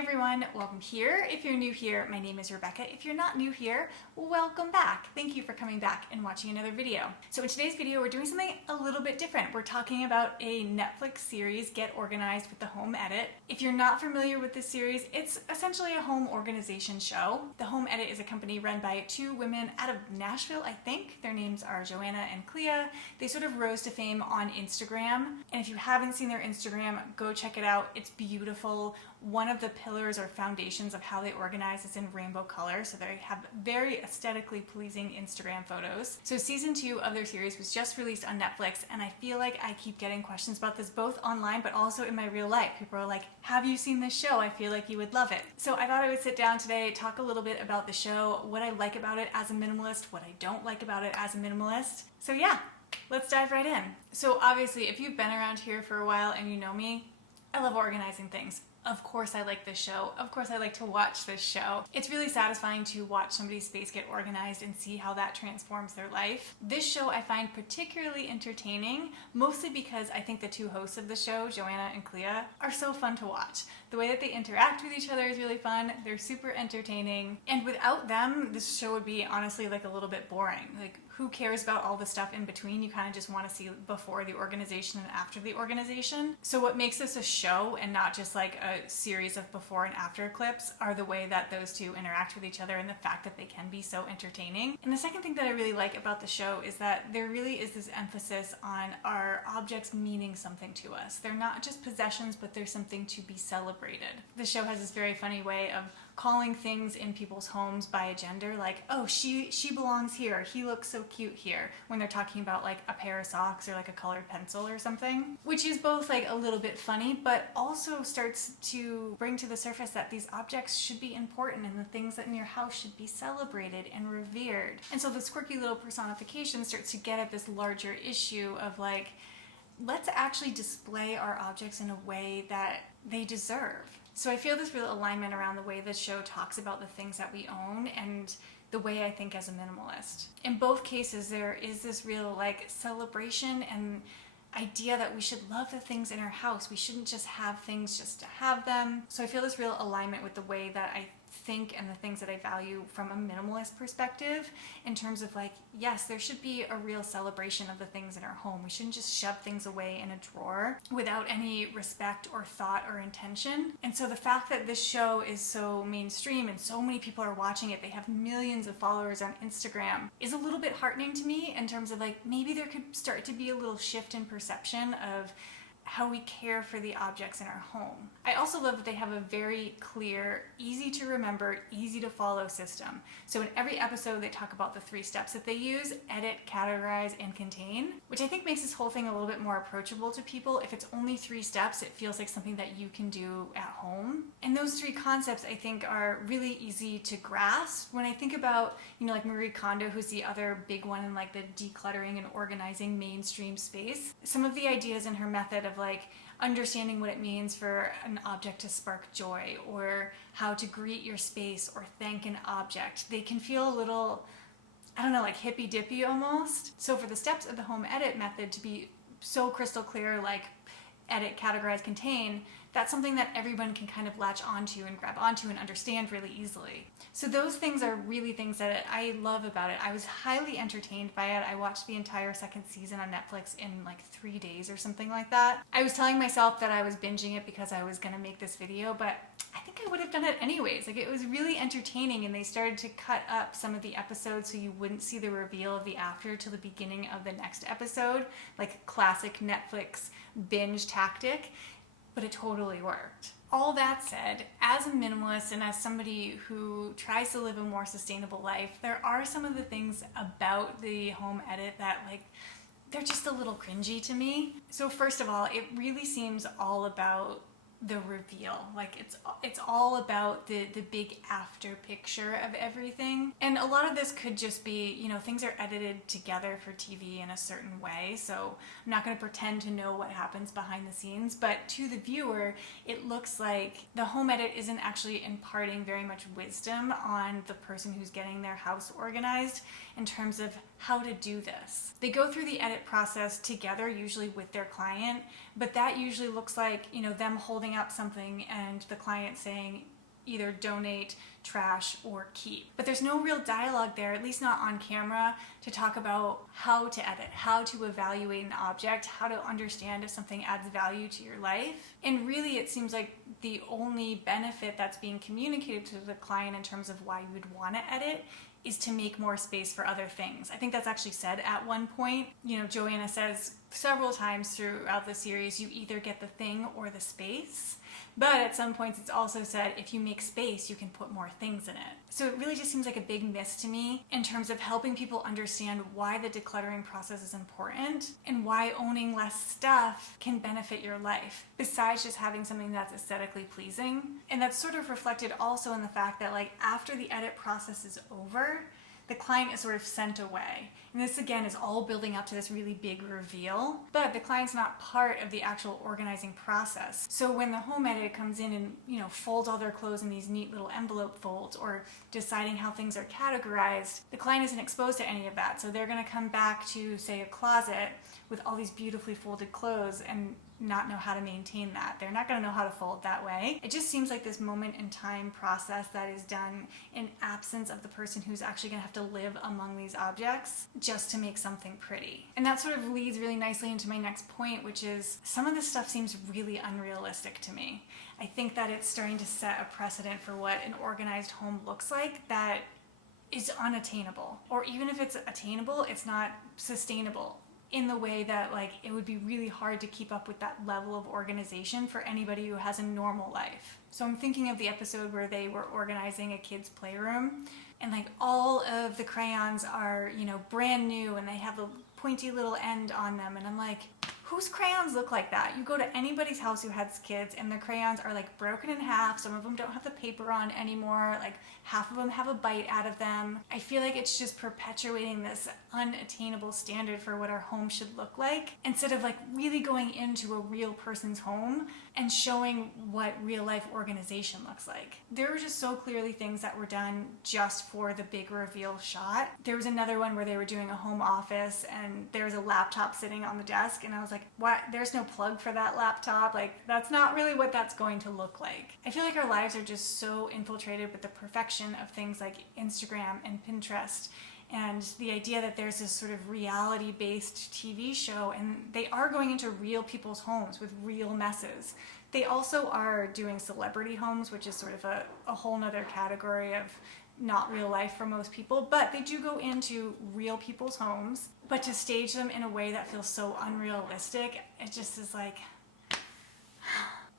everyone, welcome here. If you're new here, my name is Rebecca. If you're not new here, welcome back. Thank you for coming back and watching another video. So in today's video, we're doing something a little bit different. We're talking about a Netflix series, Get Organized with the Home Edit. If you're not familiar with this series, it's essentially a home organization show. The Home Edit is a company run by two women out of Nashville, I think. Their names are Joanna and Clea. They sort of rose to fame on Instagram. And if you haven't seen their Instagram, go check it out. It's beautiful. One of the pillars or foundations of how they organize is in rainbow color, so they have very aesthetically pleasing Instagram photos. So season 2 of their series was just released on Netflix, and I feel like I keep getting questions about this both online but also in my real life. People are like, have you seen this show? I feel like you would love it. So I thought I would sit down today, talk a little bit about the show, what I like about it as a minimalist, what I don't like about it as a minimalist. So yeah, let's dive right in. So obviously, if you've been around here for a while and you know me, I love organizing things. Of course I like this show. Of course I like to watch this show. It's really satisfying to watch somebody's space get organized and see how that transforms their life. This show I find particularly entertaining, mostly because I think the two hosts of the show, Joanna and Clea, are so fun to watch. The way that they interact with each other is really fun. They're super entertaining. And without them, this show would be honestly like a little bit boring. Like, who cares about all the stuff in between? You kind of just want to see before the organization and after the organization. So what makes this a show and not just like a series of before and after clips are the way that those two interact with each other and the fact that they can be so entertaining. And the second thing that I really like about the show is that there really is this emphasis on our objects meaning something to us. They're not just possessions, but they're something to be celebrated. The show has this very funny way of calling things in people's homes by a gender, like, oh, she belongs here, he looks so cute here, when they're talking about like a pair of socks or like a colored pencil or something, which is both like a little bit funny, but also starts to bring to the surface that these objects should be important and the things that in your house should be celebrated and revered. And so this quirky little personification starts to get at this larger issue of like, let's actually display our objects in a way that they deserve. So I feel this real alignment around the way the show talks about the things that we own and the way I think as a minimalist. In both cases, there is this real like celebration and idea that we should love the things in our house. We shouldn't just have things just to have them. So I feel this real alignment with the way that I think and the things that I value from a minimalist perspective in terms of like, yes, there should be a real celebration of the things in our home. We shouldn't just shove things away in a drawer without any respect or thought or intention. And so the fact that this show is so mainstream and so many people are watching it, they have millions of followers on Instagram, is a little bit heartening to me in terms of like, maybe there could start to be a little shift in perception of how we care for the objects in our home. I also love that they have a very clear, easy to remember, easy to follow system. So in every episode they talk about the 3 steps that they use: edit, categorize, and contain, which I think makes this whole thing a little bit more approachable to people. If it's only 3 steps, it feels like something that you can do at home. And those 3 concepts I think are really easy to grasp. When I think about, like Marie Kondo, who's the other big one in like the decluttering and organizing mainstream space, some of the ideas in her method of like understanding what it means for an object to spark joy, or how to greet your space or thank an object, they can feel a little, I don't know, like hippy dippy almost. So for the steps of the home edit method to be so crystal clear, like edit, categorize, contain, that's something that everyone can kind of latch onto and grab onto and understand really easily. So those things are really things that I love about it. I was highly entertained by it. I watched the entire 2nd season on Netflix in like 3 days or something like that. I was telling myself that I was binging it because I was gonna make this video, but I think I would have done it anyways. Like, it was really entertaining, and they started to cut up some of the episodes so you wouldn't see the reveal of the after till the beginning of the next episode, like classic Netflix binge tactic. But it totally worked. All that said, as a minimalist and as somebody who tries to live a more sustainable life, there are some of the things about the home edit that like, they're just a little cringy to me. So first of all, it really seems all about the reveal. Like, it's all about the big after picture of everything. And a lot of this could just be, things are edited together for TV in a certain way, so I'm not going to pretend to know what happens behind the scenes, but to the viewer, it looks like the home edit isn't actually imparting very much wisdom on the person who's getting their house organized in terms of how to do this. They go through the edit process together, usually with their client, but that usually looks like, you know, them holding up something and the client saying either donate, trash, or keep. But there's no real dialogue there, at least not on camera, to talk about how to edit, how to evaluate an object, how to understand if something adds value to your life. And really, it seems like the only benefit that's being communicated to the client in terms of why you would want to edit is to make more space for other things. I think that's actually said at one point. You know, Joanna says several times throughout the series, you either get the thing or the space. But at some points it's also said if you make space, you can put more things in it. So it really just seems like a big miss to me in terms of helping people understand why the decluttering process is important and why owning less stuff can benefit your life, besides just having something that's aesthetically pleasing. And that's sort of reflected also in the fact that, like, after the edit process is over, the client is sort of sent away. And this again is all building up to this really big reveal, but the client's not part of the actual organizing process. So when the home edit comes in and, you know, folds all their clothes in these neat little envelope folds, or deciding how things are categorized, the client isn't exposed to any of that. So they're gonna come back to, say, a closet with all these beautifully folded clothes and not know how to maintain that. They're not going to know how to fold that way. It just seems like this moment in time process that is done in absence of the person who's actually going to have to live among these objects just to make something pretty. And that sort of leads really nicely into my next point, which is some of this stuff seems really unrealistic to me. I think that it's starting to set a precedent for what an organized home looks like that is unattainable. Or even if it's attainable, it's not sustainable, in the way that, like, it would be really hard to keep up with that level of organization for anybody who has a normal life. So I'm thinking of the episode where they were organizing a kid's playroom, and like all of the crayons are, you know, brand new and they have a pointy little end on them, and I'm like, whose crayons look like that? You go to anybody's house who has kids and the crayons are like broken in half. Some of them don't have the paper on anymore. Like half of them have a bite out of them. I feel like it's just perpetuating this unattainable standard for what our home should look like, instead of like really going into a real person's home and showing what real life organization looks like. There were just so clearly things that were done just for the big reveal shot. There was another one where they were doing a home office and there was a laptop sitting on the desk, and I was like, what? There's no plug for that laptop. Like, that's not really what that's going to look like. I feel like our lives are just so infiltrated with the perfection of things like Instagram and Pinterest, and the idea that there's this sort of reality-based TV show, and they are going into real people's homes with real messes. They also are doing celebrity homes, which is sort of a whole nother category of not real life for most people, but they do go into real people's homes, but to stage them in a way that feels so unrealistic, it just is like...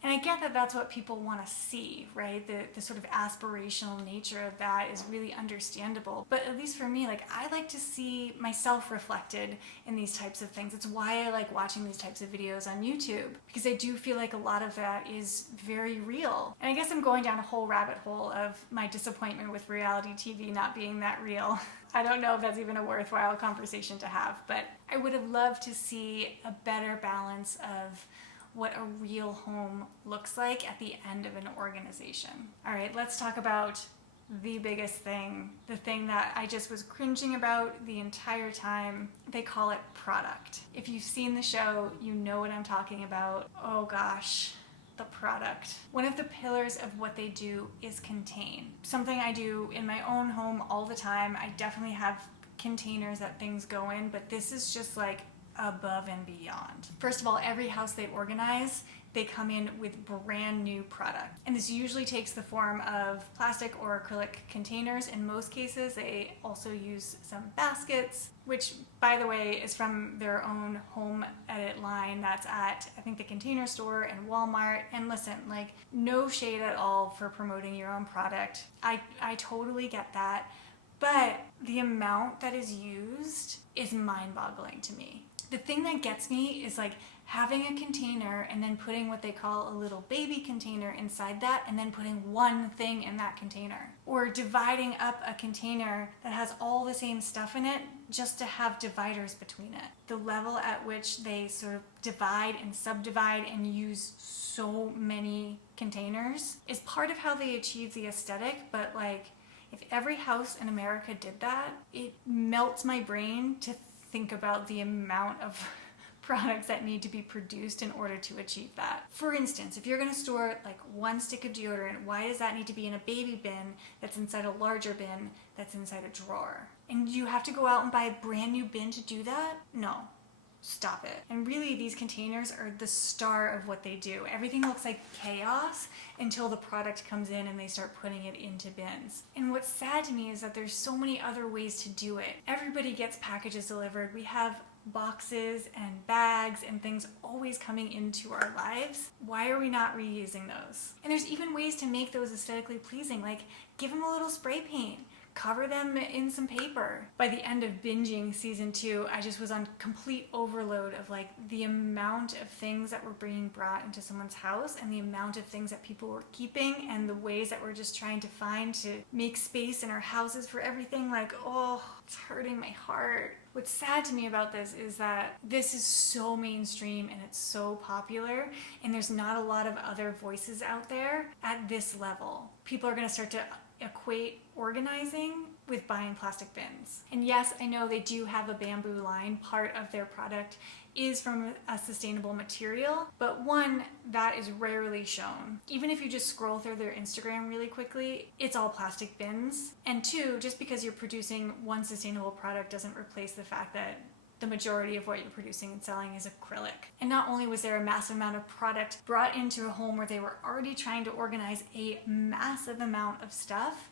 And I get that that's what people want to see, right? The sort of aspirational nature of that is really understandable. But at least for me, like, I like to see myself reflected in these types of things. It's why I like watching these types of videos on YouTube, because I do feel like a lot of that is very real. And I guess I'm going down a whole rabbit hole of my disappointment with reality TV not being that real. I don't know if that's even a worthwhile conversation to have, but I would have loved to see a better balance of what a real home looks like at the end of an organization. All right, let's talk about the biggest thing, the thing that I just was cringing about the entire time. They call it product. If you've seen the show, you know what I'm talking about. Oh gosh, the product. One of the pillars of what they do is contain. Something I do in my own home all the time. I definitely have containers that things go in, but this is just like above and beyond. First of all, every house they organize, they come in with brand new product. And this usually takes the form of plastic or acrylic containers. In most cases, they also use some baskets, which, by the way, is from their own home edit line that's at, I think, the Container Store and Walmart. And listen, like, no shade at all for promoting your own product. I totally get that. But the amount that is used is mind-boggling to me. The thing that gets me is like having a container and then putting what they call a little baby container inside that, and then putting one thing in that container. Or dividing up a container that has all the same stuff in it just to have dividers between it. The level at which they sort of divide and subdivide and use so many containers is part of how they achieve the aesthetic, but like, if every house in America did that, it melts my brain to think about the amount of products that need to be produced in order to achieve that. For instance, if you're going to store like one stick of deodorant, why does that need to be in a baby bin that's inside a larger bin that's inside a drawer? And you have to go out and buy a brand new bin to do that? No. Stop it. And really, these containers are the star of what they do. Everything looks like chaos until the product comes in and they start putting it into bins. And what's sad to me is that there's so many other ways to do it. Everybody gets packages delivered. We have boxes and bags and things always coming into our lives. Why are we not reusing those? And there's even ways to make those aesthetically pleasing, like give them a little spray paint. Cover them in some paper. By the end of binging season 2, I just was on complete overload of like the amount of things that were being brought into someone's house and the amount of things that people were keeping and the ways that we're just trying to find to make space in our houses for everything. Like, oh, it's hurting my heart. What's sad to me about this is that this is so mainstream and it's so popular, and there's not a lot of other voices out there at this level. People are going to start to equate organizing with buying plastic bins. And yes, I know they do have a bamboo line. Part of their product is from a sustainable material, but one, that is rarely shown. Even if you just scroll through their Instagram really quickly, it's all plastic bins. And two, just because you're producing one sustainable product doesn't replace the fact that the majority of what you're producing and selling is acrylic. And not only was there a massive amount of product brought into a home where they were already trying to organize a massive amount of stuff,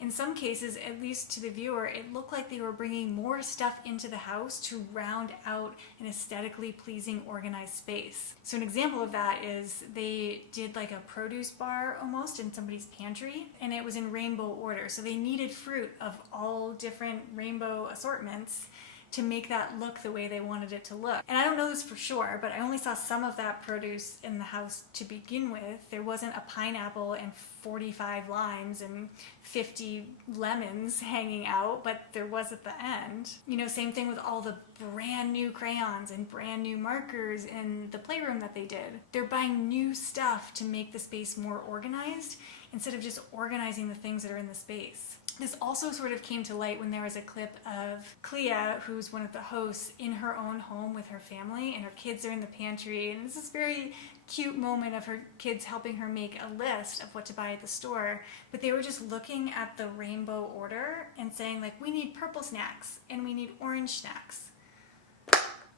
in some cases, at least to the viewer, it looked like they were bringing more stuff into the house to round out an aesthetically pleasing, organized space. So an example of that is they did like a produce bar almost in somebody's pantry, and it was in rainbow order. So they needed fruit of all different rainbow assortments to make that look the way they wanted it to look. And I don't know this for sure, but I only saw some of that produce in the house to begin with. There wasn't a pineapple and 45 limes and 50 lemons hanging out, but there was at the end. You know, same thing with all the brand new crayons and brand new markers in the playroom that they did. They're buying new stuff to make the space more organized instead of just organizing the things that are in the space. This also sort of came to light when there was a clip of Clea, who's one of the hosts, in her own home with her family, and her kids are in the pantry, and it's this very cute moment of her kids helping her make a list of what to buy at the store, but they were just looking at the rainbow order and saying like, we need purple snacks and we need orange snacks.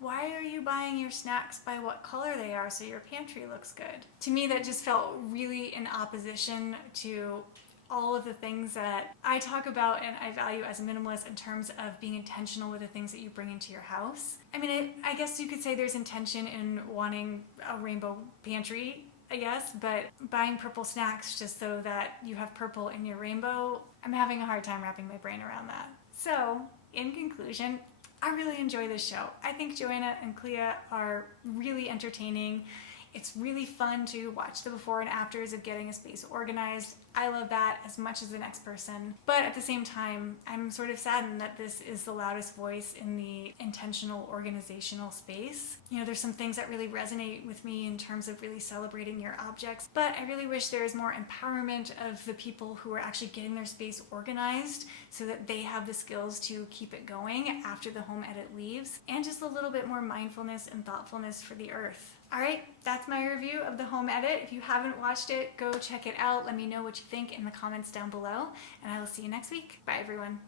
Why are you buying your snacks by what color they are so your pantry looks good? To me, that just felt really in opposition to all of the things that I talk about and I value as a minimalist in terms of being intentional with the things that you bring into your house. I mean, I guess you could say there's intention in wanting a rainbow pantry, I guess, but buying purple snacks just so that you have purple in your rainbow, I'm having a hard time wrapping my brain around that. So, in conclusion, I really enjoy this show. I think Joanna and Clea are really entertaining. It's really fun to watch the before and afters of getting a space organized. I love that as much as the next person. But at the same time, I'm sort of saddened that this is the loudest voice in the intentional organizational space. You know, there's some things that really resonate with me in terms of really celebrating your objects, but I really wish there was more empowerment of the people who are actually getting their space organized so that they have the skills to keep it going after the home edit leaves, and just a little bit more mindfulness and thoughtfulness for the earth. All right, that's my review of the home edit. If you haven't watched it, go check it out. Let me know what you think in the comments down below, and I will see you next week. Bye, everyone.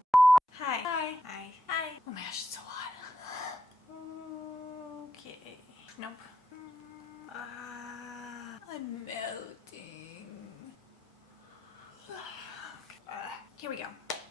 Hi. Hi. Hi. Hi. Oh my gosh, it's so hot. Okay. Nope. I'm melting. Here we go.